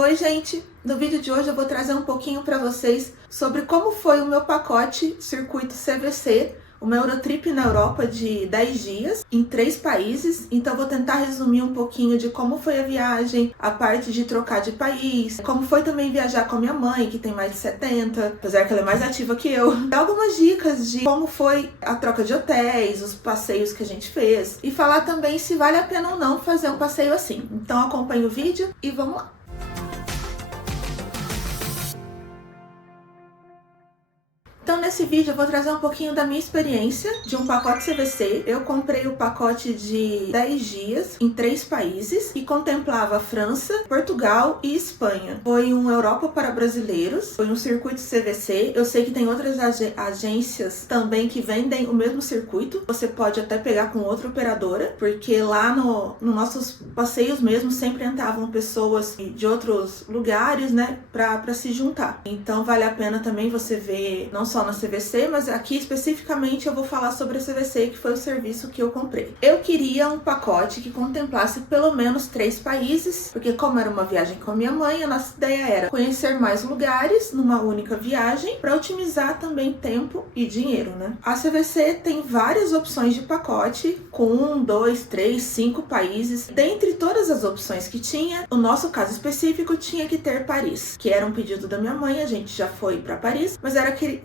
Oi gente, no vídeo de hoje eu vou trazer um pouquinho para vocês sobre como foi o meu pacote circuito CVC, uma Eurotrip na Europa de 10 dias, em 3 países. Então eu vou tentar resumir um pouquinho de como foi a viagem, a parte de trocar de país, como foi também viajar com a minha mãe, que tem mais de 70, apesar que ela é mais ativa que eu. Algumas dicas de como foi a troca de hotéis, os passeios que a gente fez, e falar também se vale a pena ou não fazer um passeio assim. Então acompanhe o vídeo e vamos lá! Então nesse vídeo eu vou trazer um pouquinho da minha experiência de um pacote CVC. Eu comprei o pacote de 10 dias em 3 países e contemplava França, Portugal e Espanha. Foi um Europa para brasileiros, foi um circuito CVC. Eu sei que tem outras agências também que vendem o mesmo circuito. Você pode até pegar com outra operadora, porque lá no nossos passeios mesmo sempre entravam pessoas de outros lugares, né, para se juntar. Então vale a pena também você ver não só na CVC, mas aqui especificamente eu vou falar sobre a CVC, que foi o serviço que eu comprei. Eu queria um pacote que contemplasse pelo menos 3 países, porque como era uma viagem com a minha mãe, a nossa ideia era conhecer mais lugares numa única viagem, para otimizar também tempo e dinheiro, né? A CVC tem várias opções de pacote, com 1, 2, 3, 5 países. Dentre todas as opções que tinha, o nosso caso específico tinha que ter Paris, que era um pedido da minha mãe. A gente já foi para Paris, mas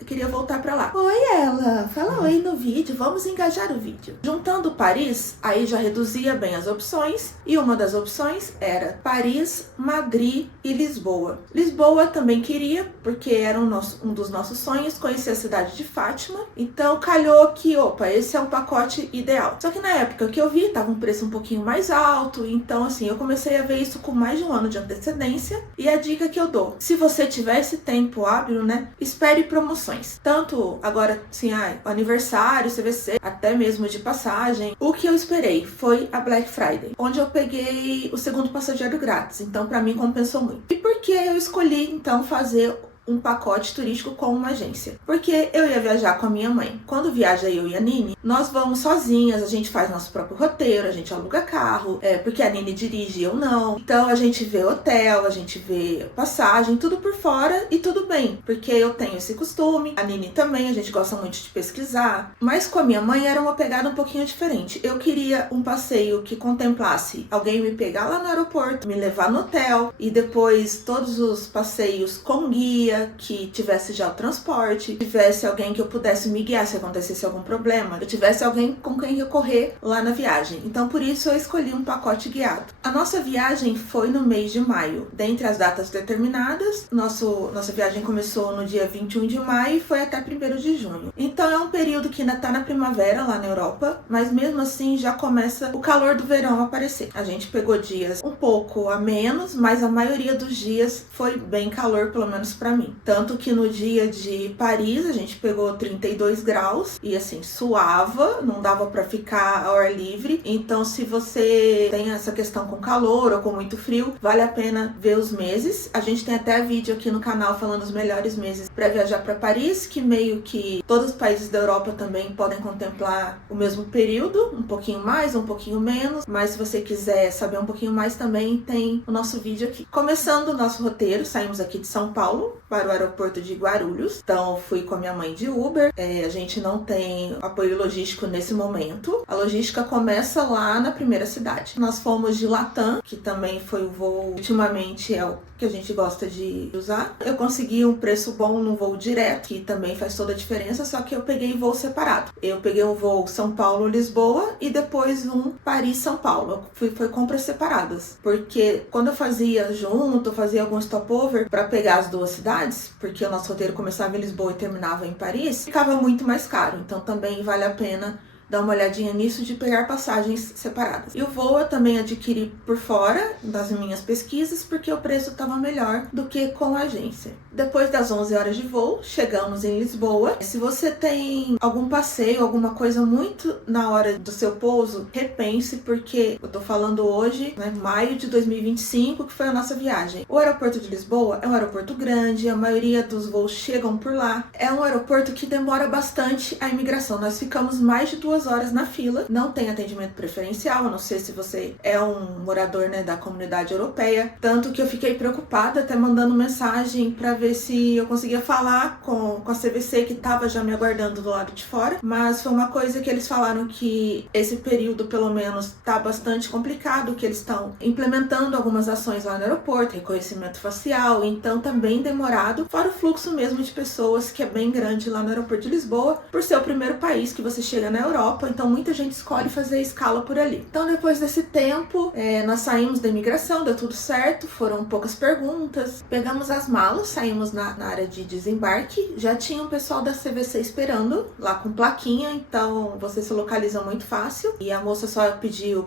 queria voltar para lá. Oi, ela! Fala oi no vídeo, vamos engajar o vídeo. Juntando Paris, aí já reduzia bem as opções, e uma das opções era Paris, Madrid e Lisboa. Lisboa também queria, porque era um dos nossos sonhos, conhecer a cidade de Fátima. Então calhou que, opa, esse é um pacote ideal. Só que na época que eu vi, tava um preço um pouquinho mais alto, então assim, eu comecei a ver isso com mais de um ano de antecedência. E a dica que eu dou, se você tiver esse tempo hábil, né, espere promoções. Tanto agora, assim, aniversário, CVC, até mesmo de passagem. O que eu esperei foi a Black Friday, onde eu peguei o segundo passageiro grátis. Então, pra mim, compensou muito. E por que eu escolhi, então, fazer um pacote turístico com uma agência? Porque eu ia viajar com a minha mãe. Quando viaja eu e a Nini, nós vamos sozinhas, a gente faz nosso próprio roteiro, a gente aluga carro, porque a Nini dirige e eu não. Então a gente vê hotel, a gente vê passagem, tudo por fora e tudo bem, porque eu tenho esse costume, a Nini também, a gente gosta muito de pesquisar. Mas com a minha mãe era uma pegada um pouquinho diferente. Eu queria um passeio que contemplasse alguém me pegar lá no aeroporto, me levar no hotel e depois todos os passeios com guia, que tivesse já o transporte, tivesse alguém que eu pudesse me guiar se acontecesse algum problema, eu tivesse alguém com quem recorrer lá na viagem. Então por isso eu escolhi um pacote guiado. A nossa viagem foi no mês de maio. Dentre as datas determinadas, nossa viagem começou no dia 21 de maio e foi até 1º de junho. Então é um período que ainda tá na primavera lá na Europa, mas mesmo assim já começa o calor do verão a aparecer. A gente pegou dias um pouco a menos, mas a maioria dos dias foi bem calor, pelo menos pra mim. Tanto que no dia de Paris a gente pegou 32 graus e assim, suava, não dava pra ficar ao ar livre. Então se você tem essa questão com calor ou com muito frio, vale a pena ver os meses. A gente tem até vídeo aqui no canal falando os melhores meses para viajar para Paris, que meio que todos os países da Europa também podem contemplar o mesmo período, um pouquinho mais, um pouquinho menos, mas se você quiser saber um pouquinho mais também tem o nosso vídeo aqui. Começando o nosso roteiro, saímos aqui de São Paulo para o aeroporto de Guarulhos. Então fui com a minha mãe de Uber. A gente não tem apoio logístico nesse momento. A logística começa lá na primeira cidade. Nós fomos de Latam, que também foi o voo, ultimamente é o que a gente gosta de usar. Eu consegui um preço bom no voo direto, que também faz toda a diferença, só que eu peguei voo separado. Eu peguei um voo São Paulo-Lisboa e depois um Paris-São Paulo. Foi compras separadas, porque quando eu fazia junto, eu fazia algum stopover para pegar as duas cidades, porque o nosso roteiro começava em Lisboa e terminava em Paris, ficava muito mais caro. Então também vale a pena dar uma olhadinha nisso de pegar passagens separadas. E o voo eu também adquiri por fora das minhas pesquisas, porque o preço estava melhor do que com a agência. Depois das 11 horas de voo, chegamos em Lisboa. Se você tem algum passeio, alguma coisa muito na hora do seu pouso, repense, porque eu tô falando hoje, né, maio de 2025, que foi a nossa viagem. O aeroporto de Lisboa é um aeroporto grande, a maioria dos voos chegam por lá. É um aeroporto que demora bastante a imigração. Nós ficamos mais de 2 2 horas na fila, não tem atendimento preferencial, a não ser se você é um morador, né, da comunidade europeia. Tanto que eu fiquei preocupada, até mandando mensagem para ver se eu conseguia falar com a CVC, que estava já me aguardando do lado de fora. Mas foi uma coisa que eles falaram que esse período, pelo menos, tá bastante complicado, que eles estão implementando algumas ações lá no aeroporto, reconhecimento facial, então tá bem demorado, fora o fluxo mesmo de pessoas, que é bem grande lá no aeroporto de Lisboa, por ser o primeiro país que você chega na Europa, então muita gente escolhe fazer escala por ali. Então depois desse tempo, nós saímos da imigração, deu tudo certo, foram poucas perguntas, pegamos as malas, saímos na área de desembarque, já tinha um pessoal da CVC esperando, lá com plaquinha, então você se localiza muito fácil, e a moça só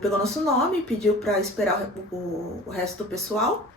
pegou nosso nome, pediu para esperar o resto do pessoal.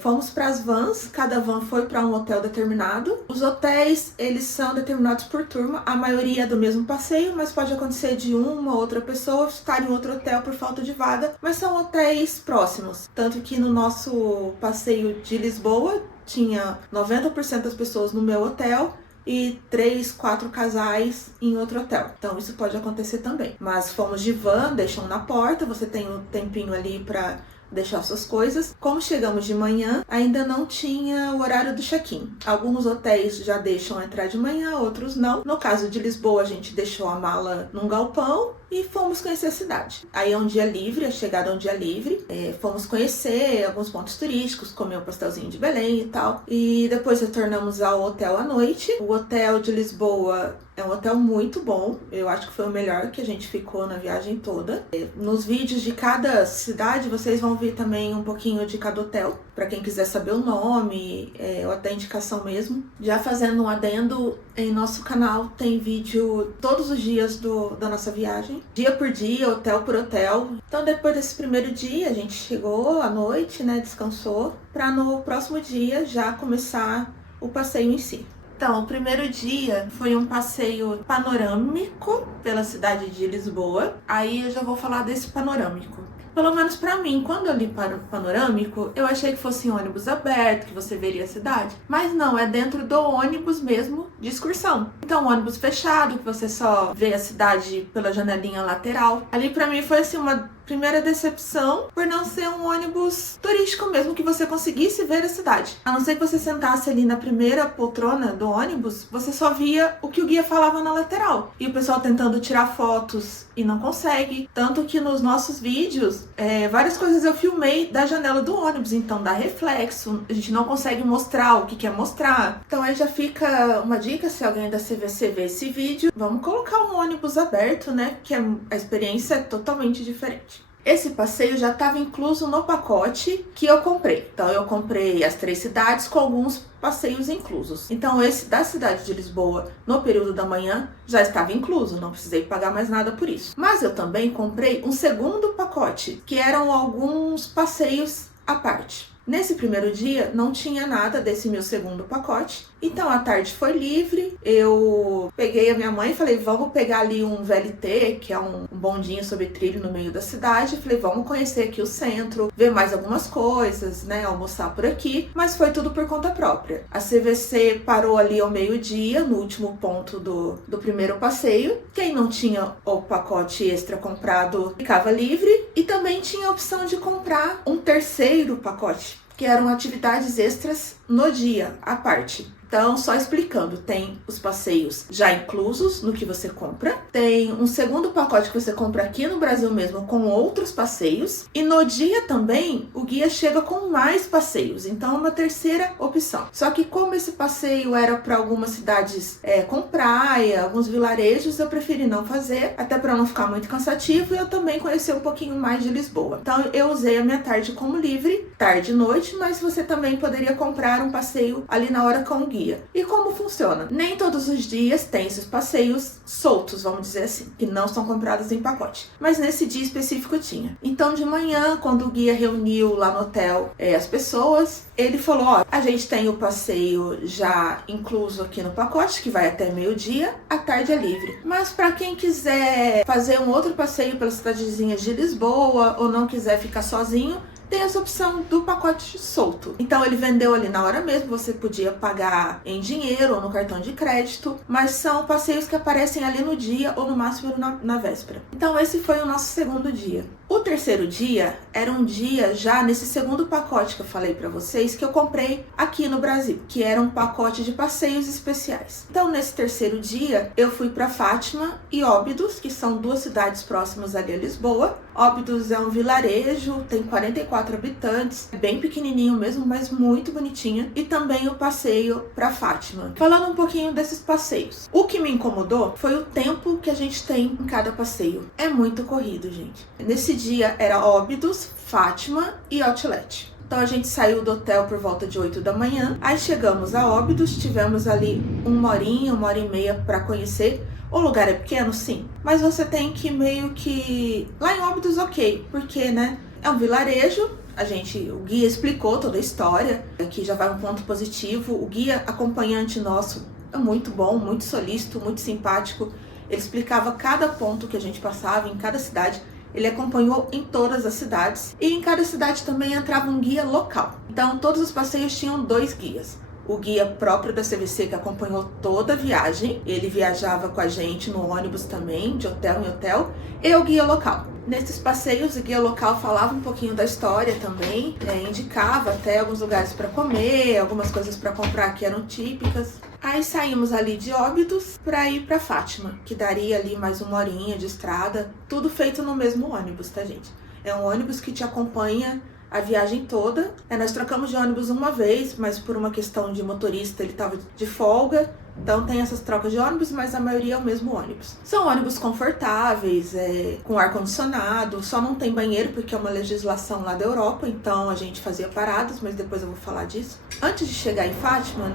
Fomos para as vans, cada van foi para um hotel determinado. Os hotéis, eles são determinados por turma, a maioria é do mesmo passeio, mas pode acontecer de uma ou outra pessoa estar em outro hotel por falta de vaga, mas são hotéis próximos. Tanto que no nosso passeio de Lisboa, tinha 90% das pessoas no meu hotel e 3, 4 casais em outro hotel. Então isso pode acontecer também. Mas fomos de van, deixam na porta, você tem um tempinho ali para deixar suas coisas. Como chegamos de manhã, ainda não tinha o horário do check-in. Alguns hotéis já deixam entrar de manhã, outros não. No caso de Lisboa, a gente deixou a mala num galpão e fomos conhecer a cidade. Aí é um dia livre, a chegada é um dia livre. Fomos conhecer alguns pontos turísticos, comer um pastelzinho de Belém e tal. E depois retornamos ao hotel à noite. O hotel de Lisboa é um hotel muito bom. Eu acho que foi o melhor que a gente ficou na viagem toda. Nos vídeos de cada cidade, vocês vão ver também um pouquinho de cada hotel, para quem quiser saber o nome, ou até indicação mesmo. Já fazendo um adendo, em nosso canal tem vídeo todos os dias da nossa viagem, dia por dia, hotel por hotel. Então depois desse primeiro dia, a gente chegou à noite, né, descansou, para no próximo dia já começar o passeio em si. Então, o primeiro dia foi um passeio panorâmico pela cidade de Lisboa. Aí eu já vou falar desse panorâmico. Pelo menos pra mim, quando eu li para o panorâmico, eu achei que fosse um ônibus aberto, que você veria a cidade. Mas não, é dentro do ônibus mesmo de excursão. Então, um ônibus fechado, que você só vê a cidade pela janelinha lateral. Ali pra mim foi assim uma primeira decepção por não ser um ônibus turístico mesmo, que você conseguisse ver a cidade. A não ser que você sentasse ali na primeira poltrona do ônibus, você só via o que o guia falava na lateral. E o pessoal tentando tirar fotos e não consegue. Tanto que nos nossos vídeos, várias coisas eu filmei da janela do ônibus, então dá reflexo, a gente não consegue mostrar o que quer mostrar. Então aí já fica uma dica, se alguém da CVC ver esse vídeo, vamos colocar um ônibus aberto, né, que a experiência é totalmente diferente. Esse passeio já estava incluso no pacote que eu comprei. Então eu comprei as 3 cidades com alguns passeios inclusos. Então esse da cidade de Lisboa, no período da manhã, já estava incluso, não precisei pagar mais nada por isso. Mas eu também comprei um segundo pacote, que eram alguns passeios à parte. Nesse primeiro dia não tinha nada desse meu segundo pacote, então a tarde foi livre. Eu peguei a minha mãe e falei, vamos pegar ali um VLT, que é um bondinho sobre trilho no meio da cidade. Falei, vamos conhecer aqui o centro, ver mais algumas coisas, né, almoçar por aqui. Mas foi tudo por conta própria. A CVC parou ali ao meio-dia, no último ponto do primeiro passeio. Quem não tinha o pacote extra comprado ficava livre, e também tinha a opção de comprar um terceiro pacote, que eram atividades extras no dia, à parte. Então, só explicando, tem os passeios já inclusos no que você compra, tem um segundo pacote que você compra aqui no Brasil mesmo com outros passeios, e no dia também o guia chega com mais passeios, então é uma terceira opção. Só que como esse passeio era para algumas cidades com praia, alguns vilarejos, eu preferi não fazer, até para não ficar muito cansativo, e eu também conhecer um pouquinho mais de Lisboa. Então eu usei a minha tarde como livre, tarde e noite, mas você também poderia comprar um passeio ali na hora com o guia. E como funciona? Nem todos os dias tem esses passeios soltos, vamos dizer assim, que não são comprados em pacote. Mas nesse dia específico tinha. Então de manhã, quando o guia reuniu lá no hotel as pessoas, ele falou, ó, a gente tem o passeio já incluso aqui no pacote, que vai até meio-dia, à tarde é livre. Mas para quem quiser fazer um outro passeio pelas cidadezinhas de Lisboa, ou não quiser ficar sozinho, tem essa opção do pacote solto. Então ele vendeu ali na hora mesmo, você podia pagar em dinheiro ou no cartão de crédito, mas são passeios que aparecem ali no dia ou no máximo na véspera. Então esse foi o nosso segundo dia. O terceiro dia era um dia já nesse segundo pacote que eu falei para vocês, que eu comprei aqui no Brasil, que era um pacote de passeios especiais. Então nesse terceiro dia eu fui para Fátima e Óbidos, que são duas cidades próximas ali a Lisboa. Óbidos é um vilarejo, tem 44 habitantes, é bem pequenininho mesmo, mas muito bonitinha. E também o passeio para Fátima. Falando um pouquinho desses passeios. O que me incomodou foi o tempo que a gente tem em cada passeio. É muito corrido, gente. Nesse dia era Óbidos, Fátima e Outlet. Então a gente saiu do hotel por volta de 8 da manhã. Aí chegamos a Óbidos, tivemos ali uma hora e meia para conhecer. O lugar é pequeno, sim, mas você tem que meio que... Lá em Óbidos, ok, porque, né, é um vilarejo, o guia explicou toda a história, aqui já vai um ponto positivo, o guia acompanhante nosso é muito bom, muito solícito, muito simpático, ele explicava cada ponto que a gente passava em cada cidade, ele acompanhou em todas as cidades, e em cada cidade também entrava um guia local, então todos os passeios tinham 2 guias. O guia próprio da CVC que acompanhou toda a viagem, ele viajava com a gente no ônibus também, de hotel em hotel, e o guia local. Nesses passeios, o guia local falava um pouquinho da história também, indicava até alguns lugares para comer, algumas coisas para comprar que eram típicas. Aí saímos ali de Óbidos para ir para Fátima, que daria ali mais uma horinha de estrada, tudo feito no mesmo ônibus, tá, gente? É um ônibus que te acompanha a viagem toda. Nós trocamos de ônibus uma vez, mas por uma questão de motorista ele estava de folga, então tem essas trocas de ônibus, mas a maioria é o mesmo ônibus. São ônibus confortáveis, com ar-condicionado, só não tem banheiro porque é uma legislação lá da Europa, então a gente fazia paradas, mas depois eu vou falar disso. Antes de chegar em Fátima,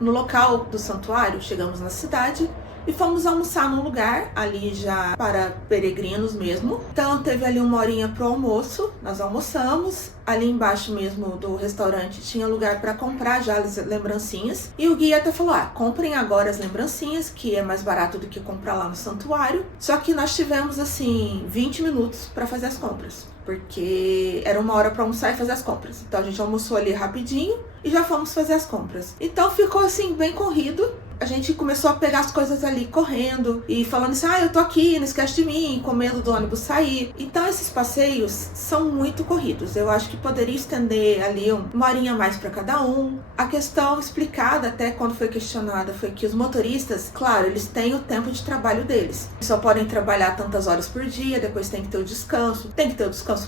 no local do santuário, chegamos na cidade, e fomos almoçar num lugar, ali já para peregrinos mesmo. Então teve ali uma horinha pro almoço, nós almoçamos. Ali embaixo mesmo do restaurante tinha lugar para comprar já as lembrancinhas. E o guia até falou, comprem agora as lembrancinhas, que é mais barato do que comprar lá no santuário. Só que nós tivemos assim 20 minutos para fazer as compras, porque era 1 hora para almoçar e fazer as compras. Então a gente almoçou ali rapidinho e já fomos fazer as compras. Então ficou assim bem corrido. A gente começou a pegar as coisas ali correndo e falando assim, eu tô aqui, não esquece de mim, com medo do ônibus sair. Então esses passeios são muito corridos. Eu acho que poderia estender ali 1 horinha a mais para cada um. A questão explicada até quando foi questionada foi que os motoristas, claro, eles têm o tempo de trabalho deles. Só podem trabalhar tantas horas por dia, depois tem que ter o descanso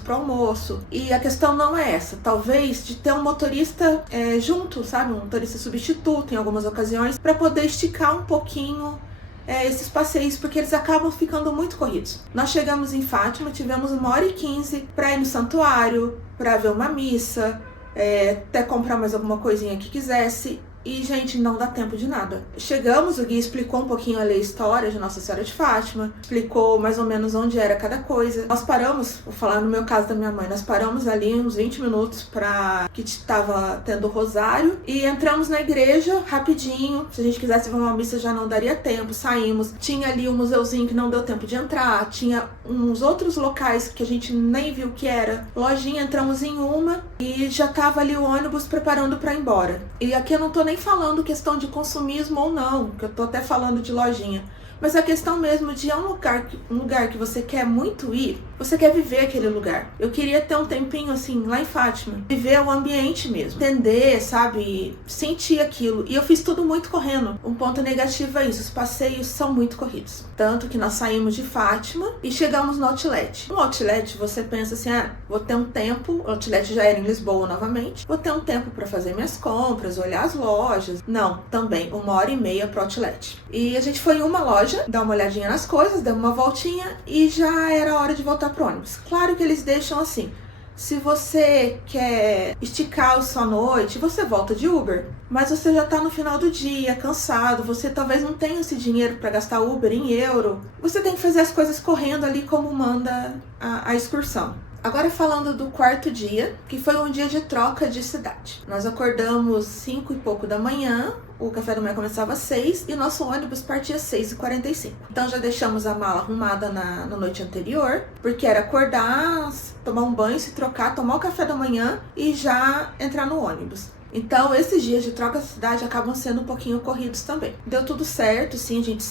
para o almoço. E a questão não é essa, talvez de ter um motorista junto, sabe? Um motorista substituto em algumas ocasiões, para poder esticar um pouquinho esses passeios, porque eles acabam ficando muito corridos. Nós chegamos em Fátima, tivemos 1h15 para ir no santuário, para ver uma missa, até comprar mais alguma coisinha que quisesse. E, gente, não dá tempo de nada. Chegamos, o guia explicou um pouquinho ali a história de Nossa Senhora de Fátima, explicou mais ou menos onde era cada coisa. Nós paramos, vou falar no meu caso da minha mãe, nós paramos ali uns 20 minutos para que estava tendo o rosário e entramos na igreja rapidinho. Se a gente quisesse ver uma missa já não daria tempo, saímos. Tinha ali um museuzinho que não deu tempo de entrar, tinha uns outros locais que a gente nem viu que era. Lojinha, entramos em uma e já tava ali o ônibus preparando para ir embora. E aqui eu não tô nem falando questão de consumismo ou não, que eu tô até falando de lojinha, mas a questão mesmo de um lugar que você quer muito ir, você quer viver aquele lugar. Eu queria ter um tempinho assim, lá em Fátima, viver o ambiente mesmo, entender, sabe, sentir aquilo, e eu fiz tudo muito correndo. Um ponto negativo é isso, os passeios são muito corridos, tanto que nós saímos de Fátima e chegamos no Outlet. No Outlet você pensa assim, vou ter um tempo, o Outlet já era em Lisboa novamente, vou ter um tempo para fazer minhas compras, olhar as lojas. Não, também 1h30 pro Outlet. E a gente foi em uma loja, dar uma olhadinha nas coisas, dar uma voltinha e já era hora de voltar pro ônibus. Claro que eles deixam assim, se você quer esticar a sua noite, você volta de Uber, mas você já tá no final do dia, cansado, você talvez não tenha esse dinheiro para gastar Uber em euro, você tem que fazer as coisas correndo ali como manda a excursão. Agora falando do quarto dia, que foi um dia de troca de cidade. Nós acordamos 5 e pouco da manhã, o café da manhã começava às 6 e nosso ônibus partia às 6h45. Então já deixamos a mala arrumada na noite anterior, porque era acordar, tomar um banho, se trocar, tomar o café da manhã e já entrar no ônibus. Então, esses dias de troca de cidade acabam sendo um pouquinho corridos também. Deu tudo certo, sim, a gente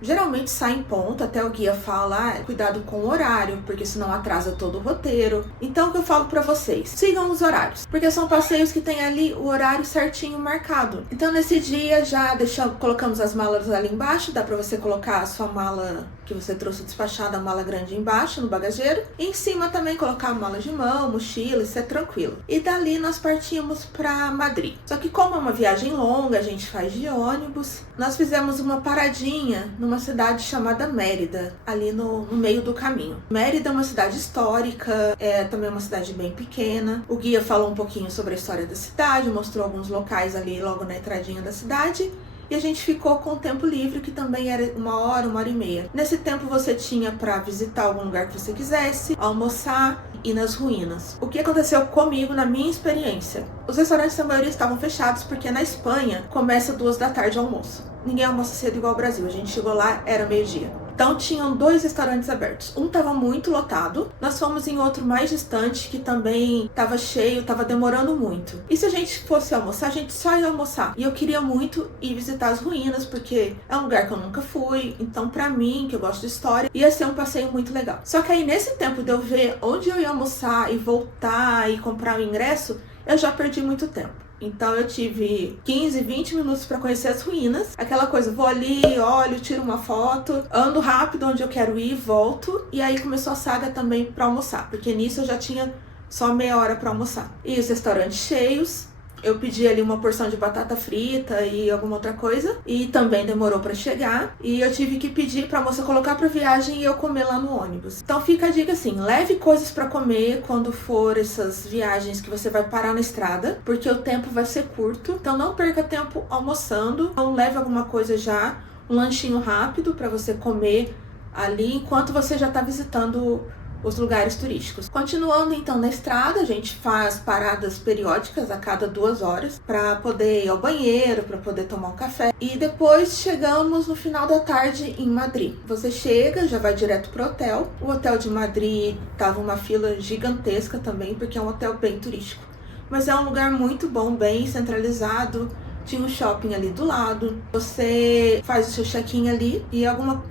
geralmente sai em ponto, até o guia fala, cuidado com o horário, porque senão atrasa todo o roteiro. Então, o que eu falo pra vocês? Sigam os horários, porque são passeios que tem ali o horário certinho marcado. Então, nesse dia, já colocamos as malas ali embaixo, dá pra você colocar a sua mala que você trouxe despachada, a mala grande embaixo, no bagageiro. E em cima também colocar a mala de mão, mochila, isso é tranquilo. E dali nós partimos pra Madrid. Só que como é uma viagem longa, a gente faz de ônibus, nós fizemos uma paradinha numa cidade chamada Mérida, ali no meio do caminho. Mérida é uma cidade histórica, é também uma cidade bem pequena. O guia falou um pouquinho sobre a história da cidade, mostrou alguns locais ali logo na entradinha da cidade. E a gente ficou com o tempo livre, que também era 1 hora e meia. Nesse tempo você tinha para visitar algum lugar que você quisesse, almoçar e ir nas ruínas. O que aconteceu comigo na minha experiência? Os restaurantes da maioria estavam fechados, porque na Espanha começa 2 da tarde o almoço. Ninguém almoça cedo igual ao Brasil, a gente chegou lá, era meio-dia. Então tinham 2 restaurantes abertos. Um estava muito lotado. Nós fomos em outro mais distante, que também estava cheio, estava demorando muito. E se a gente fosse almoçar, a gente só ia almoçar. E eu queria muito ir visitar as ruínas, porque é um lugar que eu nunca fui. Então pra mim, que eu gosto de história, ia ser um passeio muito legal. Só que aí nesse tempo de eu ver onde eu ia almoçar e voltar e comprar o ingresso, eu já perdi muito tempo. Então eu tive 15, 20 minutos para conhecer as ruínas. Aquela coisa, vou ali, olho, tiro uma foto, ando rápido onde eu quero ir, volto. E aí começou a saga também para almoçar, porque nisso eu já tinha só meia hora para almoçar. E os restaurantes cheios. Eu pedi ali uma porção de batata frita e alguma outra coisa. E também demorou pra chegar. E eu tive que pedir pra moça colocar pra viagem e eu comer lá no ônibus. Então fica a dica assim, leve coisas pra comer quando for essas viagens que você vai parar na estrada. Porque o tempo vai ser curto. Então não perca tempo almoçando. Então leve alguma coisa já, um lanchinho rápido pra você comer ali enquanto você já tá visitando os lugares turísticos. Continuando então na estrada, a gente faz paradas periódicas a cada 2 horas para poder ir ao banheiro, para poder tomar um café. E depois chegamos no final da tarde em Madrid. Você chega, já vai direto pro hotel. O hotel de Madrid tava uma fila gigantesca também, porque é um hotel bem turístico. Mas é um lugar muito bom, bem centralizado. Tinha um shopping ali do lado, você faz o seu check-in ali e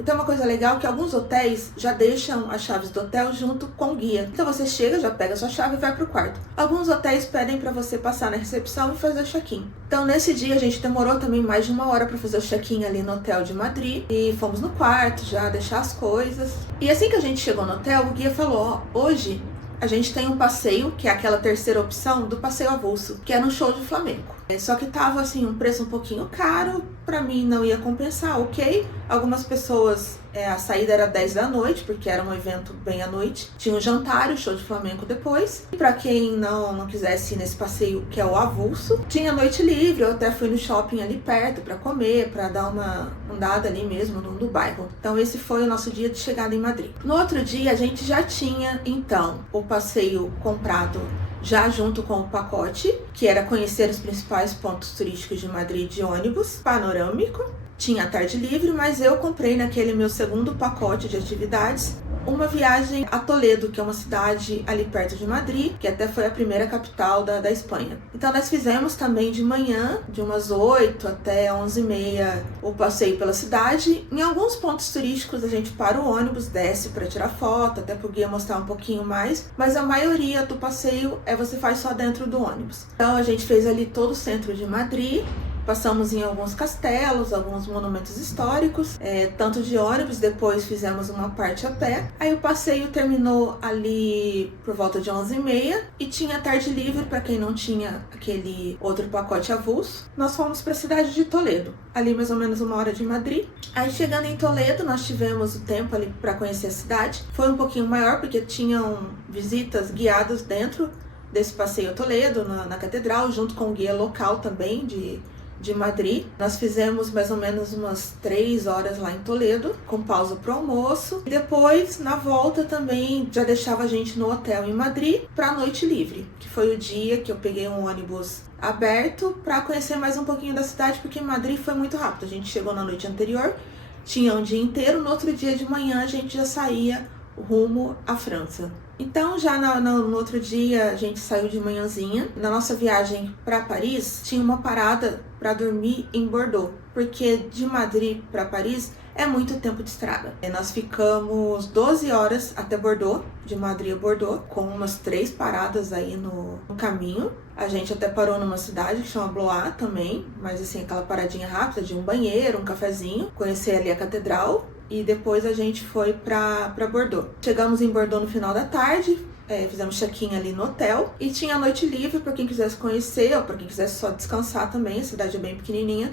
tem uma coisa legal que alguns hotéis já deixam as chaves do hotel junto com o guia. Então você chega, já pega a sua chave e vai pro quarto. Alguns hotéis pedem para você passar na recepção e fazer o check-in. Então nesse dia a gente demorou também mais de 1 hora para fazer o check-in ali no hotel de Madrid e fomos no quarto já deixar as coisas. E assim que a gente chegou no hotel, o guia falou, ó, hoje a gente tem um passeio, que é aquela terceira opção do passeio avulso, que é no show de flamenco. Só que tava assim, um preço um pouquinho caro, pra mim não ia compensar, ok. Algumas pessoas, a saída era 10 da noite, porque era um evento bem à noite. Tinha um jantar e o show de flamenco depois. E pra quem não quisesse ir nesse passeio, que é o avulso, tinha noite livre, eu até fui no shopping ali perto pra comer, pra dar uma andada ali mesmo no bairro. Então esse foi o nosso dia de chegada em Madrid. No outro dia a gente já tinha, então, o passeio comprado já junto com o pacote, que era conhecer os principais pontos turísticos de Madrid de ônibus panorâmico. Tinha a tarde livre, mas eu comprei naquele meu segundo pacote de atividades uma viagem a Toledo, que é uma cidade ali perto de Madrid, que até foi a primeira capital da Espanha. Então nós fizemos também de manhã, de umas 8 até 11h30, o passeio pela cidade. Em alguns pontos turísticos a gente para o ônibus, desce para tirar foto, até pro guia mostrar um pouquinho mais, mas a maioria do passeio você faz só dentro do ônibus. Então a gente fez ali todo o centro de Madrid. Passamos em alguns castelos, alguns monumentos históricos, tanto de ônibus, depois fizemos uma parte a pé. Aí o passeio terminou ali por volta de 11h30 e tinha tarde livre para quem não tinha aquele outro pacote avulso. Nós fomos para a cidade de Toledo, ali mais ou menos 1 hora de Madrid. Aí chegando em Toledo, nós tivemos o tempo ali para conhecer a cidade. Foi um pouquinho maior porque tinham visitas guiadas dentro desse passeio a Toledo, na catedral, junto com o guia local também de de Madrid. Nós fizemos mais ou menos umas 3 horas lá em Toledo, com pausa pro almoço. E depois, na volta também, já deixava a gente no hotel em Madrid para noite livre, que foi o dia que eu peguei um ônibus aberto para conhecer mais um pouquinho da cidade, porque em Madrid foi muito rápido. A gente chegou na noite anterior, tinha um dia inteiro, no outro dia de manhã a gente já saía rumo à França. Então, já no outro dia, a gente saiu de manhãzinha. Na nossa viagem para Paris, tinha uma parada para dormir em Bordeaux, porque de Madrid para Paris é muito tempo de estrada. E nós ficamos 12 horas até Bordeaux, de Madrid a Bordeaux, com umas 3 paradas aí no caminho. A gente até parou numa cidade que chama Blois também, mas assim, aquela paradinha rápida de um banheiro, um cafezinho, conhecer ali a catedral. E depois a gente foi para Bordeaux. Chegamos em Bordeaux no final da tarde, fizemos check-in ali no hotel. E tinha a noite livre para quem quisesse conhecer, ou para quem quisesse só descansar também, a cidade é bem pequenininha.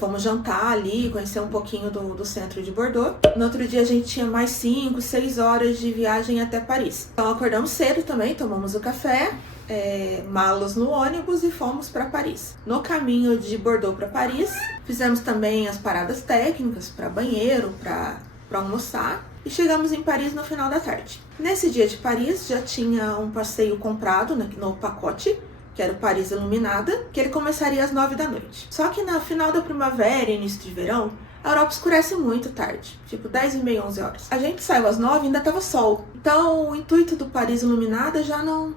Fomos jantar ali, conhecer um pouquinho do centro de Bordeaux. No outro dia a gente tinha mais 5, 6 horas de viagem até Paris. Então acordamos cedo também, tomamos o café, malas no ônibus e fomos para Paris. No caminho de Bordeaux para Paris, fizemos também as paradas técnicas para banheiro, para almoçar, e chegamos em Paris no final da tarde. Nesse dia de Paris já tinha um passeio comprado no pacote, que era o Paris Iluminada, que ele começaria às 9 da noite. Só que no final da primavera e início de verão, a Europa escurece muito tarde, tipo 10h30, 11 horas. A gente saiu às 9 e ainda tava sol. Então o intuito do Paris Iluminada já não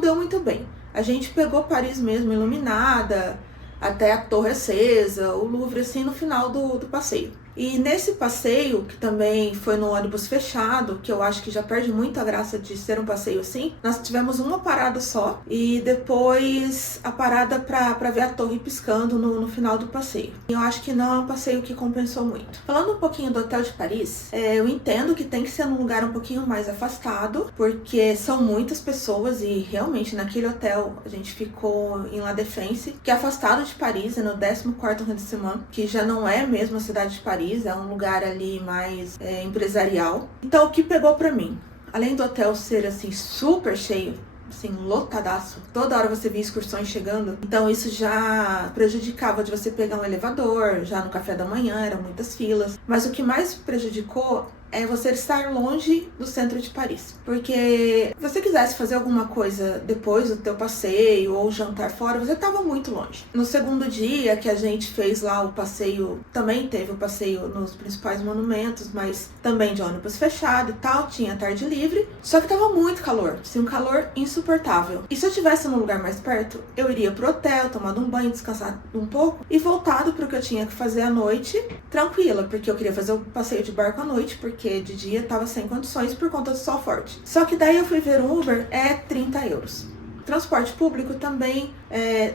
deu muito bem. A gente pegou Paris mesmo iluminada, até a Torre Acesa, o Louvre, assim, no final do passeio. E nesse passeio, que também foi no ônibus fechado, que eu acho que já perde muito a graça de ser um passeio assim, nós tivemos uma parada só e depois a parada pra ver a torre piscando no final do passeio. Eu acho que não é um passeio que compensou muito. Falando um pouquinho do Hotel de Paris, eu entendo que tem que ser num lugar um pouquinho mais afastado, porque são muitas pessoas e realmente naquele hotel a gente ficou em La Défense, que é afastado de Paris, é no 14º arrondissement, que já não é mesmo a cidade de Paris, é um lugar ali mais empresarial. Então o que pegou pra mim? Além do hotel ser assim super cheio, assim, lotadaço, toda hora você via excursões chegando, então isso já prejudicava de você pegar um elevador, já no café da manhã eram muitas filas, mas o que mais prejudicou é você estar longe do centro de Paris. Porque se você quisesse fazer alguma coisa depois do teu passeio ou jantar fora, você estava muito longe. No segundo dia que a gente fez lá o passeio, também teve o passeio nos principais monumentos, mas também de ônibus fechado e tal, tinha tarde livre, só que tava muito calor, assim, um calor insuportável. E se eu estivesse num lugar mais perto, eu iria pro hotel, tomar um banho, descansar um pouco e voltado pro que eu tinha que fazer à noite, tranquila, porque eu queria fazer o passeio de barco à noite, porque de dia tava sem condições por conta do sol forte. Só que daí eu fui ver um Uber, 30 euros. Transporte público também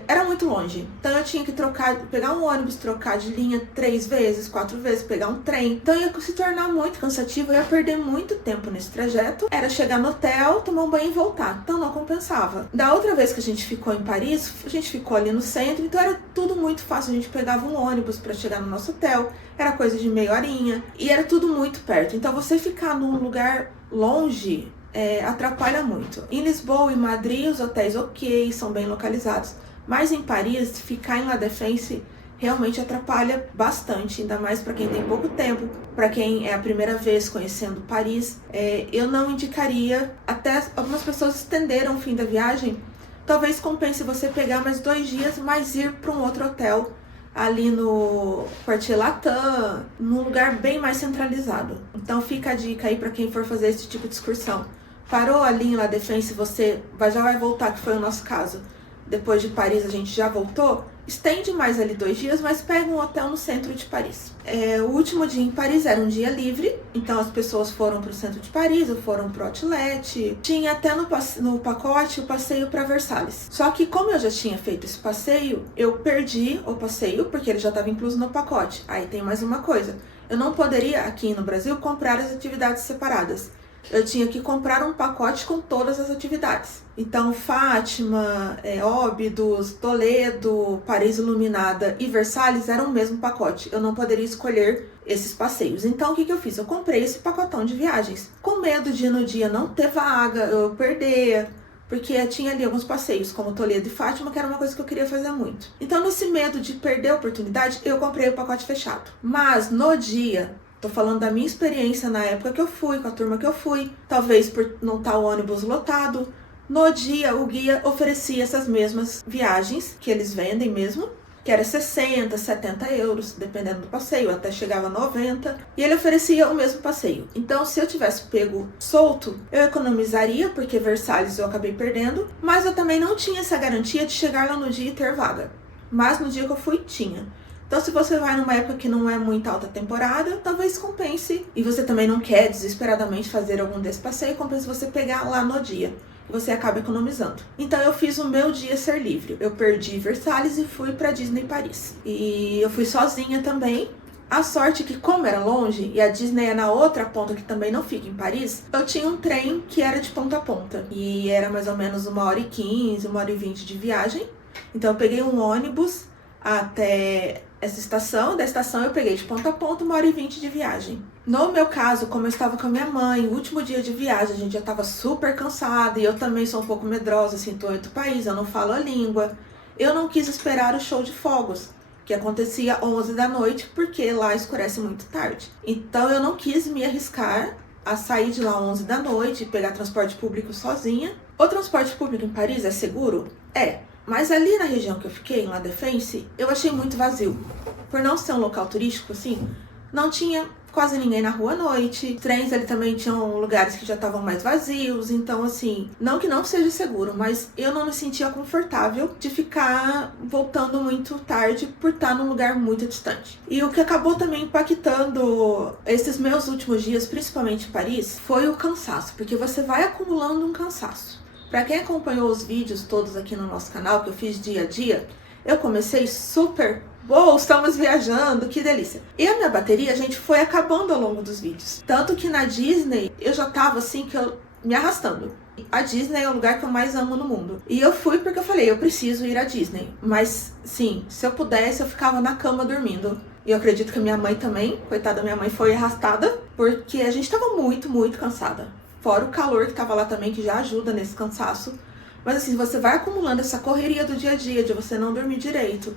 era muito longe. Então eu tinha que pegar um ônibus, trocar de linha 3 vezes, 4 vezes, pegar um trem. Então ia se tornar muito cansativo, eu ia perder muito tempo nesse trajeto. Era chegar no hotel, tomar um banho e voltar. Então não compensava. Da outra vez que a gente ficou em Paris, a gente ficou ali no centro, então era tudo muito fácil. A gente pegava um ônibus para chegar no nosso hotel, era coisa de meia horinha, e era tudo muito perto. Então você ficar num lugar longe atrapalha muito. Em Lisboa e Madrid os hotéis são bem localizados, mas em Paris, ficar em La Défense realmente atrapalha bastante, ainda mais para quem tem pouco tempo, para quem é a primeira vez conhecendo Paris. Eu não indicaria, até algumas pessoas estenderam o fim da viagem, talvez compense você pegar mais 2 dias, mas ir para um outro hotel ali no Quartier Latam, num lugar bem mais centralizado. Então fica a dica aí para quem for fazer esse tipo de excursão. Parou ali em La Défense, você já vai voltar, que foi o nosso caso. Depois de Paris a gente já voltou, estende mais ali 2 dias, mas pega um hotel no centro de Paris. O último dia em Paris era um dia livre, então as pessoas foram para o centro de Paris, ou foram para o Outlet. Tinha até no pacote o passeio para Versalhes. Só que como eu já tinha feito esse passeio, eu perdi o passeio, porque ele já estava incluso no pacote. Aí tem mais uma coisa, eu não poderia aqui no Brasil comprar as atividades separadas. Eu tinha que comprar um pacote com todas as atividades. Então, Fátima, Óbidos, Toledo, Paris Iluminada e Versalhes eram o mesmo pacote. Eu não poderia escolher esses passeios. Então, o que eu fiz? Eu comprei esse pacotão de viagens. Com medo de no dia não ter vaga, eu perder, porque tinha ali alguns passeios, como Toledo e Fátima, que era uma coisa que eu queria fazer muito. Então, nesse medo de perder a oportunidade, eu comprei o pacote fechado. Mas no dia, tô falando da minha experiência na época que eu fui, com a turma que eu fui, talvez por não estar o ônibus lotado, no dia o guia oferecia essas mesmas viagens que eles vendem mesmo, que era 60, 70 euros, dependendo do passeio, até chegava a 90, e ele oferecia o mesmo passeio. Então, se eu tivesse pego solto, eu economizaria, porque Versalhes eu acabei perdendo, mas eu também não tinha essa garantia de chegar lá no dia e ter vaga. Mas no dia que eu fui, tinha. Então, se você vai numa época que não é muito alta temporada, talvez compense, e você também não quer desesperadamente fazer algum desse passeio, compense você pegar lá no dia. Você acaba economizando. Então eu fiz o meu dia ser livre. Eu perdi Versalhes e fui pra Disney Paris. E eu fui sozinha também. A sorte é que, como era longe, e a Disney é na outra ponta que também não fica em Paris, eu tinha um trem que era de ponta a ponta. E era mais ou menos 1h15, 1h20 de viagem. Então eu peguei um ônibus até essa estação, da estação eu peguei de ponta a ponta 1h20 de viagem. No meu caso, como eu estava com a minha mãe, o último dia de viagem, a gente já estava super cansada, e eu também sou um pouco medrosa, assim, tô em outro país, eu não falo a língua. Eu não quis esperar o show de fogos, que acontecia 11 da noite, porque lá escurece muito tarde. Então eu não quis me arriscar a sair de lá 11 da noite e pegar transporte público sozinha. O transporte público em Paris é seguro? É. Mas ali na região que eu fiquei, em La Défense, eu achei muito vazio. Por não ser um local turístico, assim, não tinha quase ninguém na rua à noite. Trens ali também tinham lugares que já estavam mais vazios. Então, assim, não que não seja seguro, mas eu não me sentia confortável de ficar voltando muito tarde por estar num lugar muito distante. E o que acabou também impactando esses meus últimos dias, principalmente em Paris, foi o cansaço. Porque você vai acumulando um cansaço. Para quem acompanhou os vídeos todos aqui no nosso canal, que eu fiz dia a dia, eu comecei super... estamos viajando, que delícia. E a minha bateria, gente, foi acabando ao longo dos vídeos. Tanto que na Disney, eu já tava assim, me arrastando. A Disney é o lugar que eu mais amo no mundo. E eu fui porque eu falei, eu preciso ir à Disney. Mas, sim, se eu pudesse, eu ficava na cama dormindo. E eu acredito que a minha mãe também, coitada, minha mãe foi arrastada, porque a gente tava muito, muito cansada. Fora o calor que tava lá também, que já ajuda nesse cansaço. Mas assim, você vai acumulando essa correria do dia a dia, de você não dormir direito,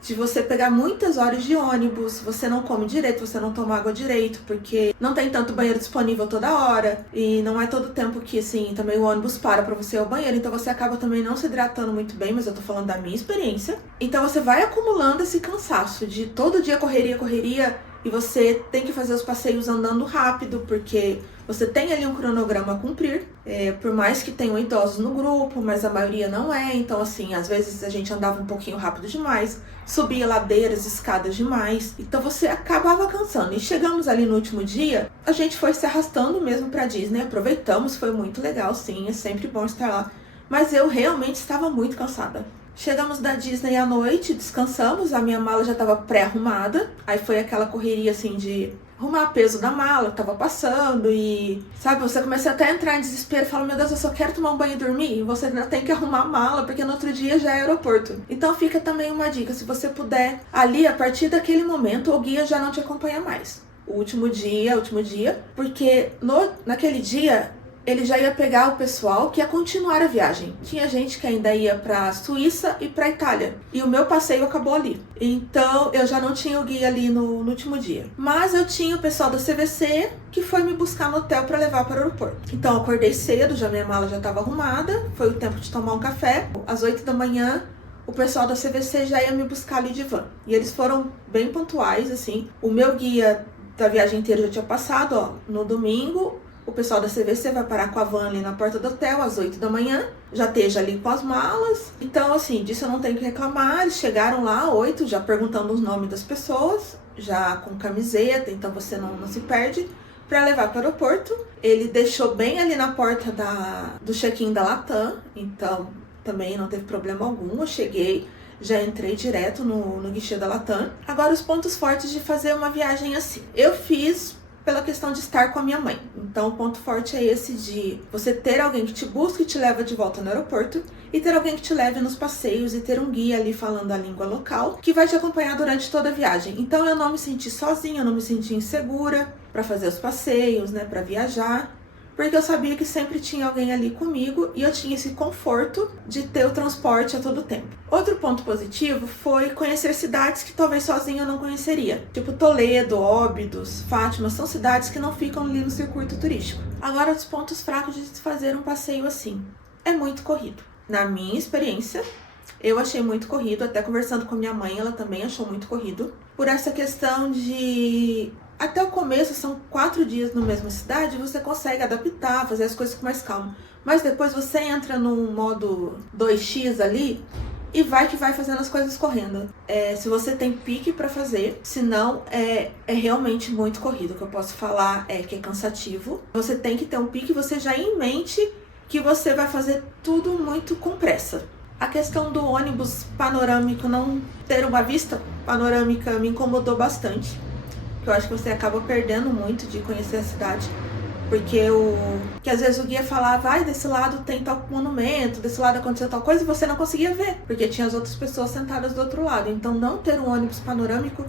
de você pegar muitas horas de ônibus, você não come direito, você não toma água direito, porque não tem tanto banheiro disponível toda hora, e não é todo tempo que, assim, também o ônibus para pra você ir ao banheiro, então você acaba também não se hidratando muito bem, mas eu tô falando da minha experiência. Então você vai acumulando esse cansaço de todo dia correria, e você tem que fazer os passeios andando rápido, porque você tem ali um cronograma a cumprir, por mais que tenham idosos no grupo, mas a maioria não é, então assim, às vezes a gente andava um pouquinho rápido demais, subia ladeiras, escadas demais, então você acabava cansando. E chegamos ali no último dia, a gente foi se arrastando mesmo pra Disney, aproveitamos, foi muito legal, sim, é sempre bom estar lá, mas eu realmente estava muito cansada. Chegamos da Disney à noite, descansamos, a minha mala já estava pré-arrumada, aí foi aquela correria assim de arrumar peso da mala, tava passando e, sabe, você começa até a entrar em desespero, fala, meu Deus, eu só quero tomar um banho e dormir, e você ainda tem que arrumar a mala, porque no outro dia já é aeroporto. Então fica também uma dica, se você puder, ali, a partir daquele momento, o guia já não te acompanha mais. O último dia, porque naquele dia, ele já ia pegar o pessoal que ia continuar a viagem. Tinha gente que ainda ia pra Suíça e pra Itália. E o meu passeio acabou ali. Então, eu já não tinha o guia ali no último dia. Mas eu tinha o pessoal da CVC que foi me buscar no hotel pra levar para o aeroporto. Então, eu acordei cedo, minha mala já estava arrumada. Foi o tempo de tomar um café. Às 8 da manhã, o pessoal da CVC já ia me buscar ali de van. E eles foram bem pontuais, assim. O meu guia da viagem inteira já tinha passado, ó, no domingo. O pessoal da CVC vai parar com a van ali na porta do hotel às 8 da manhã, já esteja ali com as malas. Então, assim, disso eu não tenho que reclamar. Eles chegaram lá 8, já perguntando os nomes das pessoas, já com camiseta, então você não se perde, para levar para o aeroporto. Ele deixou bem ali na porta do check-in da Latam, então também não teve problema algum. Eu cheguei, já entrei direto no guichê da Latam. Agora, os pontos fortes de fazer uma viagem assim. Eu fiz pela questão de estar com a minha mãe. Então, o ponto forte é esse de você ter alguém que te busca e te leva de volta no aeroporto, e ter alguém que te leve nos passeios, e ter um guia ali falando a língua local, que vai te acompanhar durante toda a viagem. Então, eu não me senti sozinha, eu não me senti insegura para fazer os passeios, né, para viajar. porque eu sabia que sempre tinha alguém ali comigo e eu tinha esse conforto de ter o transporte a todo tempo. Outro ponto positivo foi conhecer cidades que talvez sozinha eu não conheceria, tipo Toledo, Óbidos, Fátima, são cidades que não ficam ali no circuito turístico. Agora, os pontos fracos de se fazer um passeio assim, é muito corrido. Na minha experiência, eu achei muito corrido, até conversando com a minha mãe, ela também achou muito corrido, por essa questão de... Até o começo, são 4 dias na mesma cidade, você consegue adaptar, fazer as coisas com mais calma. Mas depois você entra num modo 2x ali e vai fazendo as coisas correndo. Se você tem pique pra fazer, senão é realmente muito corrido. O que eu posso falar é que é cansativo. Você tem que ter um pique, você já em mente que você vai fazer tudo muito com pressa. A questão do ônibus panorâmico, não ter uma vista panorâmica, me incomodou bastante. Eu acho que você acaba perdendo muito de conhecer a cidade, porque que às vezes o guia falava, vai, desse lado tem tal monumento, desse lado aconteceu tal coisa, e você não conseguia ver, porque tinha as outras pessoas sentadas do outro lado. Então não ter um ônibus panorâmico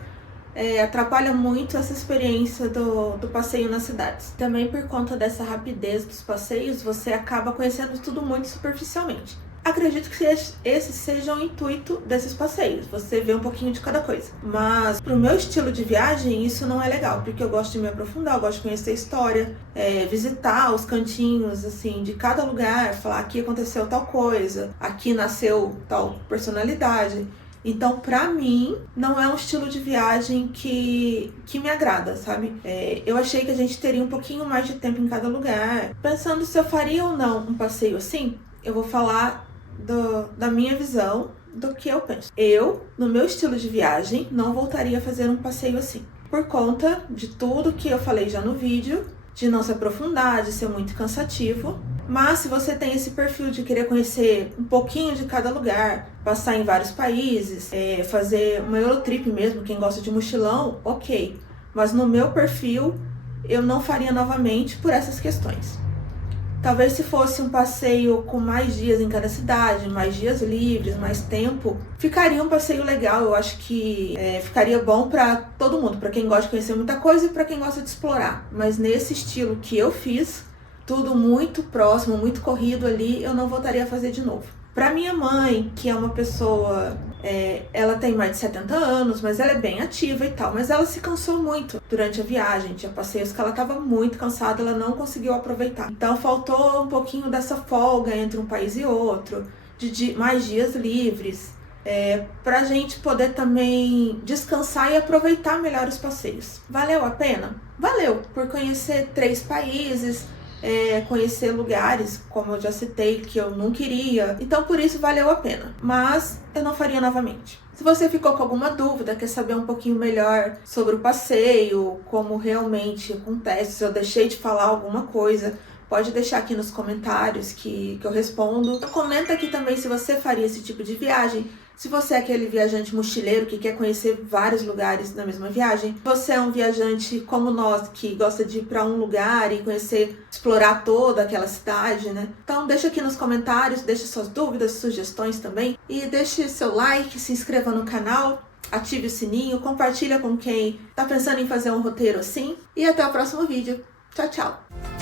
atrapalha muito essa experiência do passeio nas cidades. Também por conta dessa rapidez dos passeios, você acaba conhecendo tudo muito superficialmente. Acredito que esse seja o intuito desses passeios, você vê um pouquinho de cada coisa. Mas pro meu estilo de viagem, isso não é legal, porque eu gosto de me aprofundar, eu gosto de conhecer a história, visitar os cantinhos, assim, de cada lugar, falar aqui aconteceu tal coisa, aqui nasceu tal personalidade. Então, pra mim, não é um estilo de viagem que me agrada, sabe? Eu achei que a gente teria um pouquinho mais de tempo em cada lugar. Pensando se eu faria ou não um passeio assim, eu vou falar da minha visão, do que eu penso. Eu, no meu estilo de viagem, não voltaria a fazer um passeio assim. Por conta de tudo que eu falei já no vídeo, de não se aprofundar, de ser muito cansativo. Mas se você tem esse perfil de querer conhecer um pouquinho de cada lugar, passar em vários países, fazer uma Eurotrip mesmo, quem gosta de mochilão, ok. Mas no meu perfil, eu não faria novamente por essas questões. Talvez se fosse um passeio com mais dias em cada cidade, mais dias livres, mais tempo, ficaria um passeio legal. Eu acho que ficaria bom para todo mundo, para quem gosta de conhecer muita coisa e para quem gosta de explorar. Mas nesse estilo que eu fiz, tudo muito próximo, muito corrido ali, eu não voltaria a fazer de novo. Para minha mãe, que é uma pessoa, ela tem mais de 70 anos, mas ela é bem ativa e tal, mas ela se cansou muito durante a viagem, tinha passeios que ela estava muito cansada, ela não conseguiu aproveitar. Então faltou um pouquinho dessa folga entre um país e outro, de mais dias livres, pra gente poder também descansar e aproveitar melhor os passeios. Valeu a pena? Valeu, por conhecer 3 países, conhecer lugares, como eu já citei, que eu não queria. Então por isso valeu a pena, mas eu não faria novamente. Se você ficou com alguma dúvida, quer saber um pouquinho melhor sobre o passeio, como realmente acontece, se eu deixei de falar alguma coisa, pode deixar aqui nos comentários que eu respondo. Então, comenta aqui também se você faria esse tipo de viagem. Se você é aquele viajante mochileiro que quer conhecer vários lugares na mesma viagem. Se você é um viajante como nós, que gosta de ir para um lugar e conhecer, explorar toda aquela cidade, né? Então deixa aqui nos comentários, deixa suas dúvidas, sugestões também. E deixe seu like, se inscreva no canal, ative o sininho, compartilha com quem está pensando em fazer um roteiro assim. E até o próximo vídeo. Tchau, tchau!